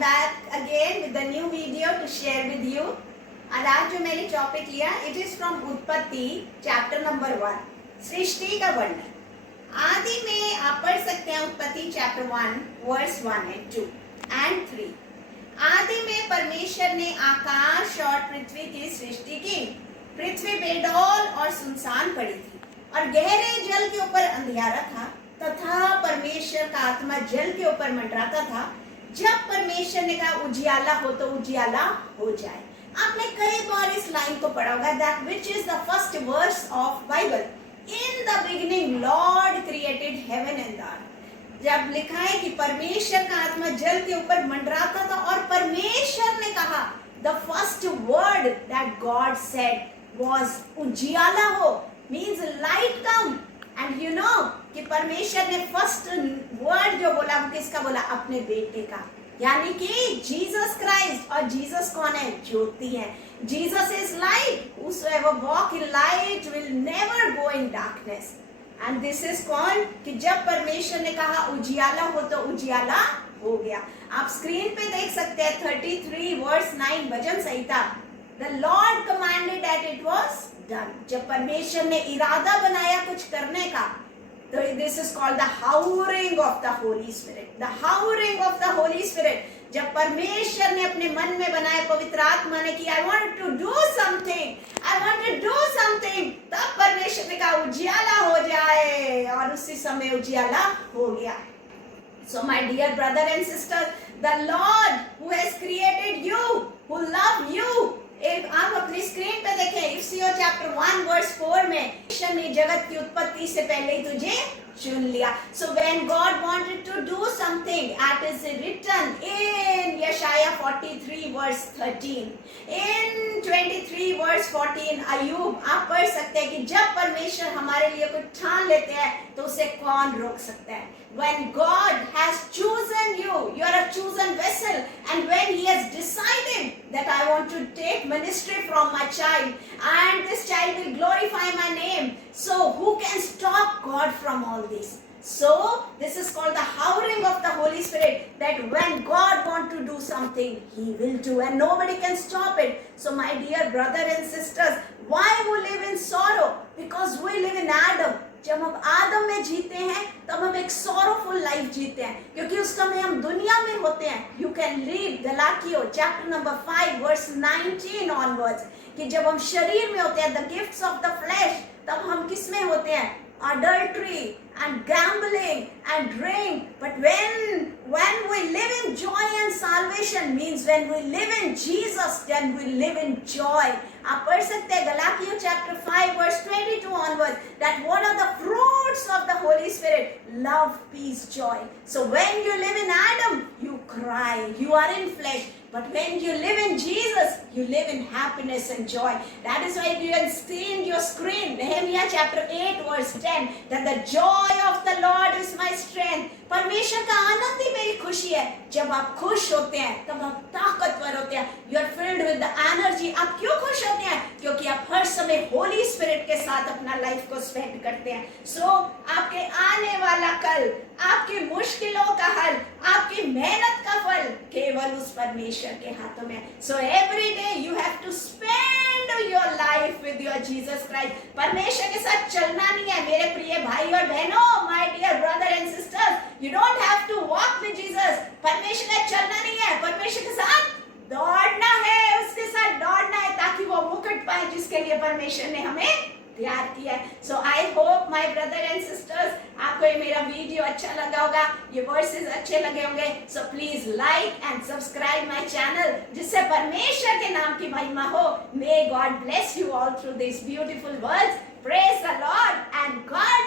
back again with a new video to share with you. और आज जो मैंने टॉपिक लिया इट इज फ्रॉम उत्पत्ति चैप्टर नंबर 1 सृष्टि का वर्णन। आदि में आप पढ़ सकते हैं उत्पत्ति चैप्टर 1 वर्स 1 and 2 and 3। आदि में परमेश्वर ने आकाश और पृथ्वी की सृष्टि की। पृथ्वी बेडौल और सुनसान पड़ी थी और गहरे जल के ऊपर अंधियारा था तथा परमेश्वर का आत्मा जल के ऊपर मंडराता था। जब परमेश्वर ने कहा उजियाला हो तो उजियाला हो जाए। आपने कई बार इस लाइन को पढ़ा होगा, that which is the first verse of Bible. In the beginning Lord created heaven and earth. जब लिखा है कि परमेश्वर का आत्मा जल के ऊपर मंडराता था और परमेश्वर ने कहा, the first word that God said was उजियाला हो, means light come. And you know कि परमेश्वर ने फर्स्ट वर्ड जो बोला वो किसका बोला? अपने बेटे का, यानी कि जीसस क्राइस्ट। और जीसस कौन है? ज्योति है। Jesus is light, whosoever walk in light will never go in darkness। and this is कौन? कि जब परमेश्वर ने कहा उजियाला हो तो उजियाला हो गया। आप स्क्रीन पे देख सकते हैं 33 वर्स 9 भजन संहिता। The Lord commanded that it was done। जब परमेश्वर ने इरादा बनाया कुछ करने का, तो this is called the hovering of the Holy Spirit। The hovering of the Holy Spirit। जब परमेश्वर ने अपने मन में बनाया, पवित्र आत्मा ने किया, I want to do something, I want to do something, तब परमेश्वर ने कहा उजियाला हो जाए और उसी समय उजियाला हो गया। So my dear brother and sisters, the Lord who has created you, who love you, एक आप अपनी स्क्रीन पे देखें इफिसियों चैप्टर 1 वर्स 4 में ईश्वर ने जगत की उत्पत्ति से पहले ही तुझे चुन लिया। So when God wanted to do something, it is written in Yeshaya 43 verse 13, in 23 verse 14 अय्यूब आप पढ़ सकते हैं कि जब परमेश्वर हमारे लिए कुछ ठान लेते हैं तो उसे कौन रोक सकता है? When God has chosen you, you are a chosen vessel, and when He has decided that I want to take ministry from my child, and this child will glorify my name, so who can stop God from all this? So this is called the hovering of the Holy Spirit, that when God wants to do something, He will do, and nobody can stop it. So my dear brother and sisters, why we live in sorrow? Because we live in Adam। जब हम आदम में जीते हैं तब हम एक sorrowful life जीते हैं, क्योंकि उस समय हम दुनिया में होते हैं। You can read गलातियों चैप्टर नंबर 5 वर्स 19 onwards कि जब हम शरीर में होते हैं, the gifts of the flesh, तब हम किस में होते हैं? Adultery and gambling and drink। But when we live in joy and salvation, means when we live in Jesus, then we live in joy। आप पढ़ सकते हैं गलातियों chapter 5 verse 22 onwards that what are the fruits of the Holy Spirit? Love, peace, joy। So when you live in Adam, you cry, you are in flesh, but when you live in Jesus, you live in happiness and joy। That is why you can see in your screen Nehemiah chapter 8 verse 10 that the joy of the Lord is my strength। परमेश्वर का आनंद ही मेरी खुशी है। जब आप खुश होते हैं तब आप ताकतवर होते हैं। You are filled with the energy। आप क्यों खुश होते हैं? क्योंकि आप हर समय होली स्पिरिट के साथ अपना लाइफ को स्पेंड करते हैं। सो आपके आने वाला कल, आपकी मुश्किलों का हल, आपकी मेहनत का फल केवल उस परमेश्वर के हाथों में। So every day you have to spend your life with your Jesus Christ. परमेश्वर के साथ चलना नहीं है मेरे प्रिय भाई और बहनों, my dear brother and sisters, you don't have to walk with Jesus. परमेश्वर का चलना नहीं है, परमेश्वर के साथ दौड़ना है, उसके साथ दौड़ना है ताकि वो मुकुट पाए जिसके लिए परमेश्वर ने हमें तैयार किया है। So I hope my brother and sisters आपको ये मेरा वीडियो अच्छा लगा होगा, ये वर्सेस अच्छे लगे होंगे। So please like and subscribe my channel, जिससे परमेश्वर के नाम की महिमा हो। May God bless you all through this beautiful words. Praise the Lord and God